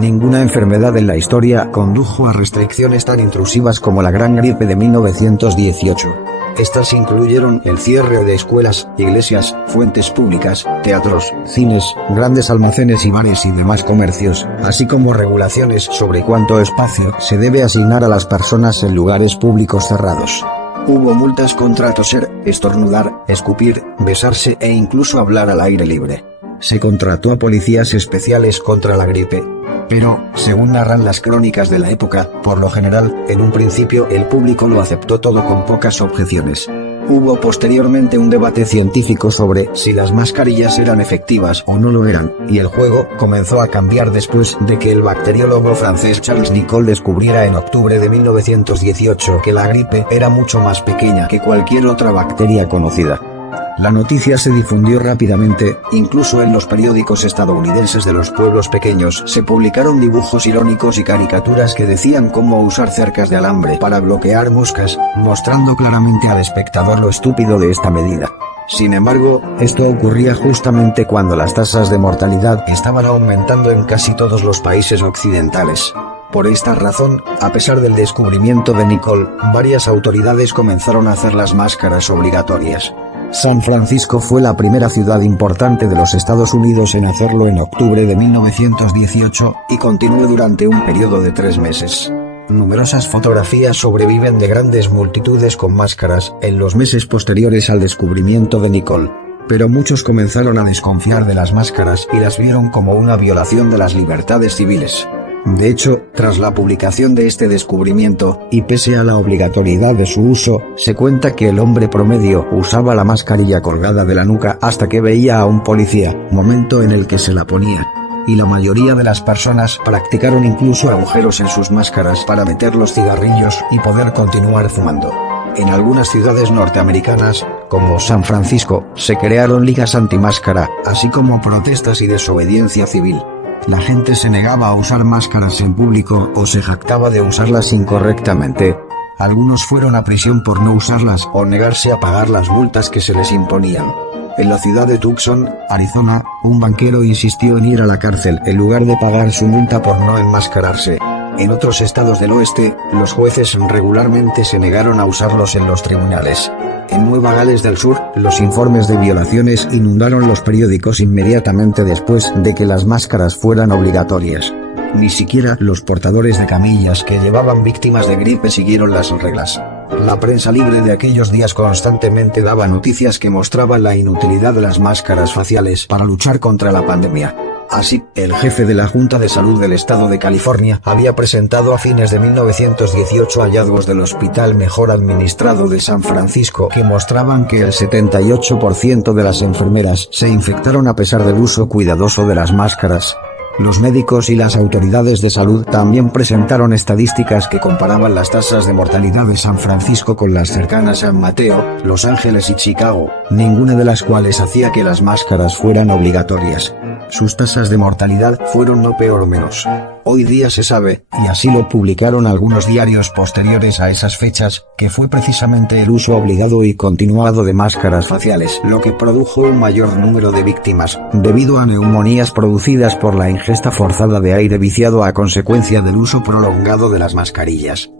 Ninguna enfermedad en la historia condujo a restricciones tan intrusivas como la Gran Gripe de 1918. Estas incluyeron el cierre de escuelas, iglesias, fuentes públicas, teatros, cines, grandes almacenes y bares y demás comercios, así como regulaciones sobre cuánto espacio se debe asignar a las personas en lugares públicos cerrados. Hubo multas contra toser, estornudar, escupir, besarse e incluso hablar al aire libre. Se contrató a policías especiales contra la gripe. Pero, según narran las crónicas de la época, por lo general, en un principio el público lo aceptó todo con pocas objeciones. Hubo posteriormente un debate científico sobre si las mascarillas eran efectivas o no lo eran, y el juego comenzó a cambiar después de que el bacteriólogo francés Charles Nicolle descubriera en octubre de 1918 que la gripe era mucho más pequeña que cualquier otra bacteria conocida. La noticia se difundió rápidamente, incluso en los periódicos estadounidenses de los pueblos pequeños se publicaron dibujos irónicos y caricaturas que decían cómo usar cercas de alambre para bloquear moscas, mostrando claramente al espectador lo estúpido de esta medida. Sin embargo, esto ocurría justamente cuando las tasas de mortalidad estaban aumentando en casi todos los países occidentales. Por esta razón, a pesar del descubrimiento de Nicolle, varias autoridades comenzaron a hacer las máscaras obligatorias. San Francisco fue la primera ciudad importante de los Estados Unidos en hacerlo en octubre de 1918, y continuó durante un periodo de 3 meses. Numerosas fotografías sobreviven de grandes multitudes con máscaras en los meses posteriores al descubrimiento de Nicolle. Pero muchos comenzaron a desconfiar de las máscaras y las vieron como una violación de las libertades civiles. De hecho, tras la publicación de este descubrimiento, y pese a la obligatoriedad de su uso, se cuenta que el hombre promedio usaba la mascarilla colgada de la nuca hasta que veía a un policía, momento en el que se la ponía. Y la mayoría de las personas practicaron incluso agujeros en sus máscaras para meter los cigarrillos y poder continuar fumando. En algunas ciudades norteamericanas, como San Francisco, se crearon ligas antimáscara, así como protestas y desobediencia civil. La gente se negaba a usar máscaras en público o se jactaba de usarlas incorrectamente. Algunos fueron a prisión por no usarlas o negarse a pagar las multas que se les imponían. En la ciudad de Tucson, Arizona, un banquero insistió en ir a la cárcel en lugar de pagar su multa por no enmascararse. En otros estados del oeste, los jueces regularmente se negaron a usarlos en los tribunales. En Nueva Gales del Sur, los informes de violaciones inundaron los periódicos inmediatamente después de que las máscaras fueran obligatorias. Ni siquiera los portadores de camillas que llevaban víctimas de gripe siguieron las reglas. La prensa libre de aquellos días constantemente daba noticias que mostraban la inutilidad de las máscaras faciales para luchar contra la pandemia. Así, el jefe de la Junta de Salud del Estado de California había presentado a fines de 1918 hallazgos del Hospital Mejor Administrado de San Francisco que mostraban que el 78% de las enfermeras se infectaron a pesar del uso cuidadoso de las máscaras. Los médicos y las autoridades de salud también presentaron estadísticas que comparaban las tasas de mortalidad de San Francisco con las cercanas San Mateo, Los Ángeles y Chicago, ninguna de las cuales hacía que las máscaras fueran obligatorias. Sus tasas de mortalidad fueron no peor o menos. Hoy día se sabe, y así lo publicaron algunos diarios posteriores a esas fechas, que fue precisamente el uso obligado y continuado de máscaras faciales lo que produjo un mayor número de víctimas, debido a neumonías producidas por la ingesta forzada de aire viciado a consecuencia del uso prolongado de las mascarillas.